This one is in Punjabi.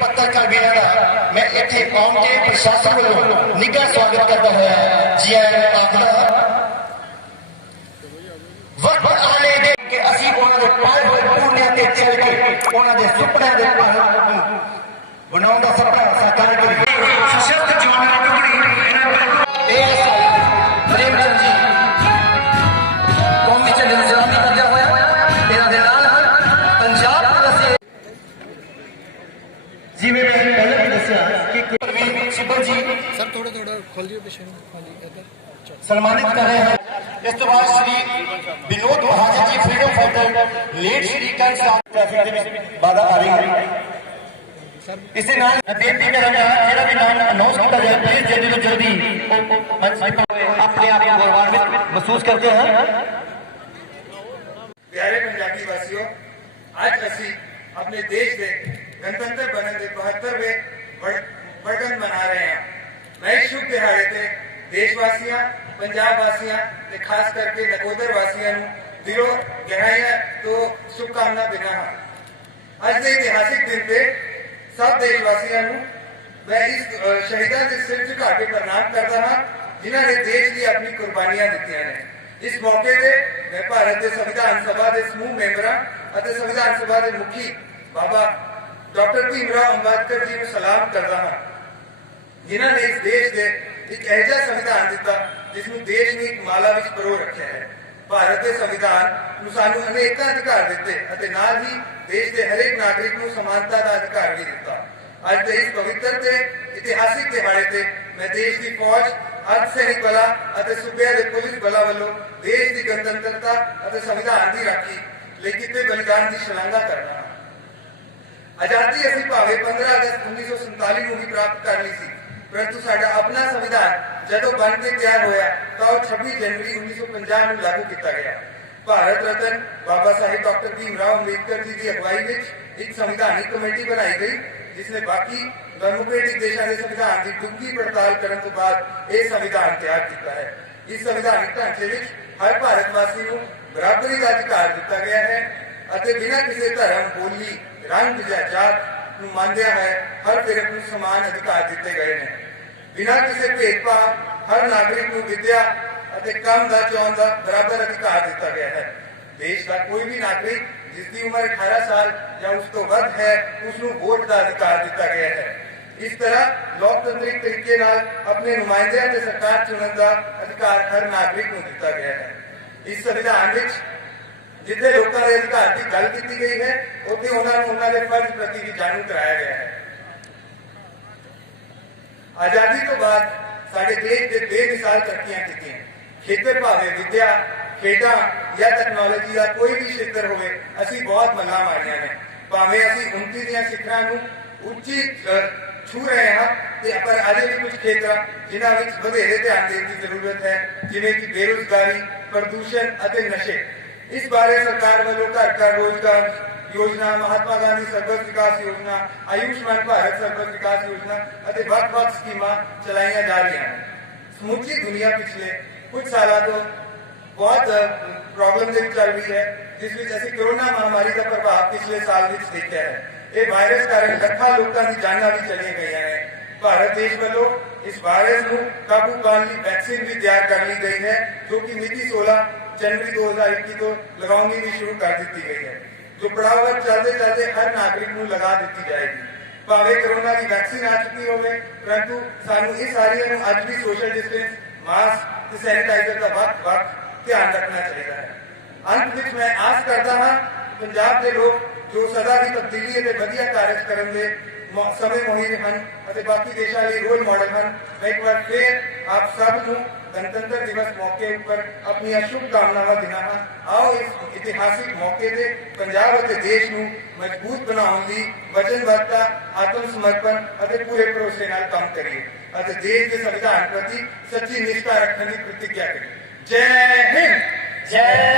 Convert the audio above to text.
ਪੱਤਰਕਾਰ ਵੀਰਾਂ ਦਾ ਮੈਂ ਇੱਥੇ ਕੌਮ ਪ੍ਰਸ਼ਾਸਨ ਵੱਲੋਂ ਨਿੱਘਾ ਸਵਾਗਤ ਕਰਦਾ ਹੋਇਆ ਜੀ ਆਇਆਂ ਨੂੰ ਆਖਦਾ ਵਕਤ ਆਣੇ ਦੇ ਕਿ ਅਸੀਂ ਉਹਨਾਂ ਦੇ ਪਾਏ ਹੋਏ ਪੂਰਨਿਆਂ ਤੇ ਚੱਲ ਕੇ ਉਹਨਾਂ ਦੇ ਸੁਪਨਿਆਂ ਦੇ ਭਾਰਤ ਨੂੰ ਬਣਾਉਣ ਦਾ ਸੁਪਨਾ ਸਾਕਾਰ ਕਰੀਏ। सम्मानित कर रहे हैं। इस तो बाद Shri Vinod Mahajan ji freedom fighter late Shri Kans बाधा आ रही है। इसे नाल बेनती करेंगे मेरा भी नाम अनाउंस किया जाए प्लीज़ जल्दी से जल्दी अपने आप को गौरवान्वित महसूस करते हैं। प्यारे पंजाबी वासियों आज असी अपने देश के गणतंत्र बनने के बहत्तरवें वर्धन मना रहे हैं। ਮੈਂ ਇਸ ਸ਼ੁਭ ਦਿਹਾੜੇ ਤੇ ਦੇਸ਼ ਵਾਸੀਆਂ ਪੰਜਾਬ ਵਾਸੀਆਂ ਤੇ ਖਾਸ ਕਰਕੇ ਨਕੋਦਰ ਵਾਸੀਆਂ ਨੂੰ ਦਿਲੋਂ ਗਹਿਰਾਈਆਂ ਤੋਂ ਸ਼ੁਭਕਾਮਨਾ ਦਿੰਦਾ ਹਾਂ। ਅੱਜ ਦੇ ਇਤਿਹਾਸਿਕ ਦਿਨ ਤੇ ਸਭ ਦੇਸ਼ ਵਾਸੀਆਂ ਨੂੰ ਮੈਂ ਇਸ ਸ਼ਹੀਦਾਂ ਦੇ ਸਿਰ ਝੁਕਾ ਕੇ ਪ੍ਰਣਾਮ ਕਰਦਾ ਹਾਂ, ਜਿਨ੍ਹਾਂ ਨੇ ਦੇਸ਼ ਲਈ ਆਪਣੀ ਕੁਰਬਾਨੀਆਂ ਦਿੱਤੀਆਂ ਨੇ। ਇਸ ਮੌਕੇ ਤੇ ਮੈਂ ਭਾਰਤ ਦੇ ਸੰਵਿਧਾਨ ਸਭਾ ਦੇ ਸਮੂਹ ਮੈਂਬਰਾਂ ਅਤੇ ਸੰਵਿਧਾਨ ਸਭਾ ਦੇ ਮੁਖੀ ਬਾਬਾ ਡਾਕਟਰ ਭੀਮਰਾਓ ਅੰਬੇਦਕਰ ਜੀ ਨੂੰ ਸਲਾਮ ਕਰਦਾ ਹਾਂ। ਜਿਨ੍ਹਾਂ ਨੇ ਇਸ ਦੇਸ਼ ਦੇ ਇੱਕ ਅਜਿਹਾ ਸੰਵਿਧਾਨ ਦਿੱਤਾ, ਜਿਸ ਨੂੰ ਦੇਸ਼ ਨੇ ਇੱਕ ਮਾਲਾ ਵਿੱਚ ਪਰੋ ਰੱਖਿਆ ਹੈ। ਭਾਰਤ ਦੇ ਸੰਵਿਧਾਨ ਨੂੰ ਸਾਨੂੰ ਅਨੇਕਾਂ ਅਧਿਕਾਰ ਦਿੱਤੇ ਅਤੇ ਨਾਲ ਹੀ ਦੇਸ਼ ਦੇ ਹਰੇਕ ਨਾਗਰਿਕ ਨੂੰ ਸਮਾਨਤਾ ਦਾ ਅਧਿਕਾਰ ਵੀ ਦਿੱਤਾ। ਅੱਜ ਦੇ ਇਸ ਪਵਿੱਤਰ ਤੇ ਇਤਿਹਾਸਿਕ ਦਿਹਾੜੇ ਤੇ ਮੈਂ ਦੇਸ਼ ਦੀ ਫੌਜ ਅਰਧ ਸੈਨਿਕ ਬਲਾਂ ਅਤੇ ਸੂਬਿਆਂ ਦੇ ਪੁਲਿਸ ਬਲਾਂ ਵੱਲੋਂ ਦੇਸ਼ ਦੀ ਗਣਤੰਤਰਤਾ ਅਤੇ ਸੰਵਿਧਾਨ ਦੀ ਰਾਖੀ ਲਈ ਕਿਤੇ ਬਲੀਦਾਨ ਦੀ ਸ਼ਲਾਘਾ ਕਰਦਾ ਹਾਂ। ਆਜ਼ਾਦੀ ਅਸੀਂ ਭਾਵੇਂ 15 ਅਗਸਤ 1947 ਨੂੰ ਵੀ ਪ੍ਰਾਪਤ ਕਰ ਲਈ ਸੀ ਪਰੰਤੂ ਸਾਡਾ ਆਪਣਾ ਸੰਵਿਧਾਨ ਜਦੋਂ ਬਣ ਕੇ ਤਿਆਰ ਹੋਇਆ ਤਾਂ ਉਹ 26 ਜਨਵਰੀ 1950 ਨੂੰ ਲਾਗੂ ਕੀਤਾ ਗਿਆ। ਭਾਰਤ ਰਤਨ ਬਾਬਾ ਸਾਹਿਬ ਡਾਕਟਰ ਭੀਮਰਾਓ ਅੰਬੇਦਕਰ ਜੀ ਦੀ ਅਗਵਾਈ ਵਿੱਚ ਇੱਕ ਸੰਵਿਧਾਨਿਕ ਕਮੇਟੀ ਬਣਾਈ ਗਈ ਜਿਸ ਨੇ ਬਾਕੀ ਡੈਮੋਕ੍ਰੇਟਿਕ ਦੇਸ਼ਾਂ ਦੇ ਸੰਵਿਧਾਨ ਦੀ ਡੂੰਘੀ ਪੜਤਾਲ ਕਰਨ ਤੋਂ ਬਾਅਦ ਇਹ ਸੰਵਿਧਾਨ ਤਿਆਰ ਕੀਤਾ ਹੈ। ਇਸ ਸੰਵਿਧਾਨਿਕ ਢਾਂਚੇ ਵਿੱਚ ਹਰ ਭਾਰਤ ਵਾਸੀ ਨੂੰ ਬਰਾਬਰੀ ਦਾ ਅਧਿਕਾਰ ਦਿੱਤਾ ਗਿਆ ਹੈ ਅਤੇ ਬਿਨਾਂ ਕਿਸੇ ਧਰਮ, ਬੋਲੀ, ਰੰਗ ਜਾਂ ਜਾਤ ਨੂੰ ਮੰਨਦਿਆਂ ਹੈ ਹਰ ਫਿਰਕ ਨੂੰ ਸਮਾਨ ਅਧਿਕਾਰ ਦਿੱਤੇ ਗਏ ਨੇ। ਬਿਨਾਂ ਕਿਸੇ ਭੇਦਭਾਵ, ਹਰ ਨਾਗਰਿਕ ਨੂੰ ਵਿਦਿਆ ਅਤੇ ਕੰਮ ਦਾ, ਚੋਣ ਦਾ ਬਰਾਬਰ ਅਧਿਕਾਰ ਦਿੱਤਾ ਗਿਆ ਹੈ। ਦੇਸ਼ ਦਾ ਕੋਈ ਵੀ ਨਾਗਰਿਕ ਜਿਸ ਦੀ ਉਮਰ 18 ਸਾਲ ਜਾਂ ਉਸ ਤੋਂ ਵੱਧ ਹੈ ਉਸ ਨੂੰ ਵੋਟ ਦਾ ਅਧਿਕਾਰ ਦਿੱਤਾ ਗਿਆ ਹੈ। ਇਸ ਤਰ੍ਹਾਂ ਲੋਕਤੰਤਰਿਕ ਤਰੀਕੇ ਨਾਲ ਆਪਣੇ ਨੁਮਾਇੰਦਿਆਂ ਤੇ ਸਰਕਾਰ ਚੁਣਨ ਦਾ ਅਧਿਕਾਰ ਹਰ ਨਾਗਰਿਕ ਨੂੰ ਦਿੱਤਾ ਗਿਆ ਹੈ। ਇਸ ਸੰਵਿਧਾਨ ਵਿੱਚ ਜਿੱਥੇ ਲੋਕਾਂ ਦੇ ਅਧਿਕਾਰ ਦੀ ਗੱਲ ਕੀਤੀ ਗਈ ਹੈ ਉੱਥੇ ਉਹਨਾਂ ਨੂੰ ਉਹਨਾਂ ਦੇ ਫਰਜ਼ ਪ੍ਰਤੀ ਵੀ ਜਾਣੂ ਕਰਾਇਆ ਗਿਆ ਹੈ। ਆਜ਼ਾਦੀ ਤੋਂ ਬਾਅਦ ਸਾਡੇ ਦੇਸ਼ ਦੇ ਬੇਮਿਸਾਲ ਤਰੱਕੀਆਂ ਕੀਤੀਆਂ। ਖੇਤਰ ਭਾਵੇਂ ਵਿਦਿਆ ਖੇਡਾਂ ਜਾਂ ਟੈਕਨੋਲੋਜੀ ਦਾ ਕੋਈ ਵੀ ਖੇਤਰ ਹੋਵੇ ਅਸੀਂ ਬਹੁਤ ਮੱਲਾਂ ਮਾਰੀਆਂ ਨੇ। ਭਾਵੇਂ ਅਸੀਂ ਉਨਤੀ ਦੀਆਂ ਸਿਖਰਾਂ ਨੂੰ ਉੱਚੀ ਅ, ਛੂ ਰਹੇ ਹਾਂ ਤੇ ਪਰ ਅਜੇ ਵੀ ਕੁਝ ਖੇਤਰ ਜਿਨ੍ਹਾਂ ਵਿੱਚ ਵਧੇਰੇ ਧਿਆਨ ਦੇਣ ਦੀ ਜ਼ਰੂਰਤ ਹੈ ਜਿਵੇਂ ਕਿ ਬੇਰੁਜ਼ਗਾਰੀ ਪ੍ਰਦੂਸ਼ਣ ਅਤੇ ਨਸ਼ੇ। ਇਸ ਬਾਰੇ ਸਰਕਾਰ ਵੱਲੋਂ ਘਰ ਘਰ ਰੋਜ਼ਗਾਰ ਯੋਜਨਾ ਮਹਾਤਮਾ ਗਾਂਧੀ ਸਰਬਤ ਵਿਕਾਸ ਯੋਜਨਾ ਆਯੁਸ਼ਮਾਨ ਭਾਰਤ ਸਰਬਤ ਵਿਕਾਸ ਯੋਜਨਾ ਅਤੇ ਵੱਖ-ਵੱਖ ਸਕੀਮਾਂ ਚਲਾਈਆਂ ਜਾ ਰਹੀਆਂ ਹਨ ਸਮੁੱਚੀ ਦੁਨੀਆ ਪਿਛਲੇ ਕੁਝ ਸਾਲਾਂ ਤੋਂ ਬਹੁਤ ਪ੍ਰੋਬਲਮ ਦੇ ਵਿੱਚ ਚੱਲ ਰਹੀ ਹੈ ਜਿਸ ਵਿੱਚ ਅਸੀਂ ਕਰੋਨਾ ਮਹਾਮਾਰੀ ਦਾ ਪ੍ਰਭਾਵ ਪਿਛਲੇ ਸਾਲ ਵਿੱਚ ਦੇਖਿਆ ਹੈ ਇਹ ਵਾਇਰਸ ਕਾਰਨ ਲੱਖਾਂ ਲੋਕਾਂ ਦੀ ਜਾਨਾਂ ਵੀ ਚਲੀਆਂ ਗਈਆਂ ਨੇ ਭਾਰਤ ਦੇਸ਼ ਵੱਲੋਂ ਇਸ ਵਾਇਰਸ ਨੂੰ ਕਾਬੂ ਪਾਉਣ ਲਈ ਵੈਕਸੀਨ ਵੀ ਤਿਆਰ ਕਰ ਲਈ ਗਈ ਹੈ ਜੋ ਕਿ ਮਿਤੀ 16 ਜਨਵਰੀ 2021 ਤੋਂ ਲਗਾਉਣੀ ਵੀ ਸ਼ੁਰੂ ਕਰ ਦਿੱਤੀ ਗਈ ਹੈ, ਜੋ ਪੜਾਅ ਚੱਲਦੇ ਚੱਲਦੇ ਹਰ ਨਾਗਰਿਕ ਨੂੰ ਲਗਾ ਦਿੱਤੀ ਜਾਏਗੀ। ਭਾਵੇਂ ਕਰੋਨਾ ਦੀ ਵੈਕਸੀਨ ਆ ਚੁੱਕੀ ਹੋਵੇ, ਪਰੰਤੂ ਸਾਨੂੰ ਇਹ ਸਾਰੀਆਂ ਨੂੰ ਅੱਜ ਵੀ ਸੋਸ਼ਲ ਡਿਸਟੈਂਸ ਮਾਸਕ ਤੇ ਸੈਨੀਟਾਈਜ਼ਰ ਦਾ ਵਕਤ ਵਕਤ ਧਿਆਨ ਰੱਖਣਾ ਚਾਹੀਦਾ ਹੈ। ਅੰਤ ਵਿੱਚ ਮੈਂ ਆਸ ਕਰਦਾ ਹਾਂ, ਪੰਜਾਬ ਦੇ ਲੋਕ ਜੋ ਸਦਾ ਦੀ ਤਬਦੀਲੀ ਅਤੇ ਵਧੀਆ ਕਾਰਜ ਕਰਨ ਦੇ ਮੌ- ਸਮੇਂ ਮੋਹੀਰ ਹਨ ਅਤੇ ਬਾਕੀ ਦੇਸ਼ਾਂ ਲਈ ਰੋਲ ਮਾਡਲ ਹਨ, ਮੈਂ ਇੱਕ ਵਾਰ ਫੇਰ ਆਪ ਸਭ ਨੂੰ ਗਣਤੰਤਰ ਦਿਵਸ ਮੌਕੇ ਉੱਪਰ ਆਪਣੀਆਂ ਸ਼ੁਭ ਕਾਮਨਾਵਾਂ ਦਿੰਦਾ ਹਾਂ। ਆਓ ਇਸ ਇਤਿਹਾਸਿਕ ਮੌਕੇ ਤੇ ਪੰਜਾਬ ਅਤੇ ਦੇਸ਼ ਨੂੰ ਮਜ਼ਬੂਤ ਬਣਾਉਣ ਦੀ ਵਚਨਬੱਧਤਾ, ਆਤਮ ਸਮਰਪਣ ਅਤੇ ਪੂਰੇ ਭਰੋਸੇ ਨਾਲ ਕੰਮ ਕਰੀਏ ਅਤੇ ਦੇਸ਼ ਦੇ ਸੰਵਿਧਾਨ ਪ੍ਰਤੀ ਸੱਚੀ ਨਿਸ਼ਠਾ ਰੱਖਣ ਦੀ ਪ੍ਰਤੀਗਿਆ ਕਰੀਏ। ਜੈ ਹਿੰਦ! ਜੈ